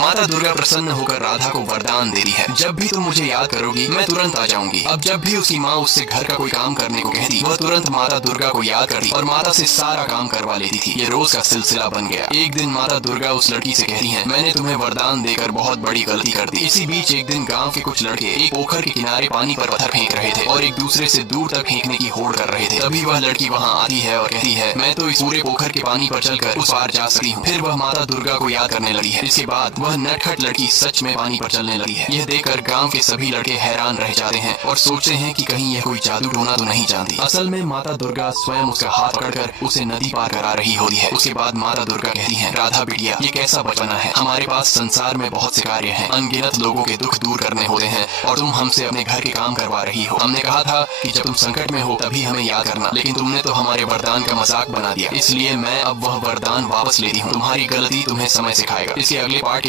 माता दुर्गा प्रसन्न होकर राधा को वरदान देती है, जब भी तुम मुझे याद करोगी मैं तुरंत आ जाऊंगी। अब जब भी उसकी माँ उससे घर का कोई काम करने को कहती, वह तुरंत माता दुर्गा को याद करती और माता से सारा काम करवा लेती थी। ये रोज का सिलसिला बन गया। एक दिन माता दुर्गा उस लड़की से कहती हैं, मैंने तुम्हें वरदान देकर बहुत बड़ी गलती कर दी। इसी बीच एक दिन गाँव के कुछ लड़के एक पोखर के किनारे पानी पर पत्थर फेंक रहे थे और एक दूसरे से दूर तक फेंकने की होड़ कर रहे थे। तभी वह लड़की वहाँ आती है और कहती है, मैं तो इस पूरे पोखर के पानी पर चलकर उस पार जा सकती हूँ। फिर वह माता दुर्गा को याद करने लगी है। इसके बाद वह नटखट लड़की सच में पानी पर चलने लगी है। यह देखकर गांव के सभी लड़के हैरान रह जाते हैं और सोचते हैं कि कहीं यह कोई जादू टोना तो नहीं जानती। असल में माता दुर्गा स्वयं उसका हाथ पकड़कर उसे नदी पार करा रही होती है। उसके बाद माता दुर्गा कहती है, राधा बिटिया, ये कैसा बचपना है। हमारे पास संसार में बहुत से कार्य हैं, अनगिनत लोगों के दुख दूर करने होते हैं और तुम हमसे अपने घर के काम करवा रही हो। हमने कहा था कि जब तुम संकट में हो तभी हमें याद करना, लेकिन तुमने तो हमारे वरदान का मजाक बना दिया। इसलिए मैं अब वह वरदान वापस लेती हूँ। तुम्हारी गलती तुम्हें समय सिखाएगा। इसके अगले पार्ट के लिए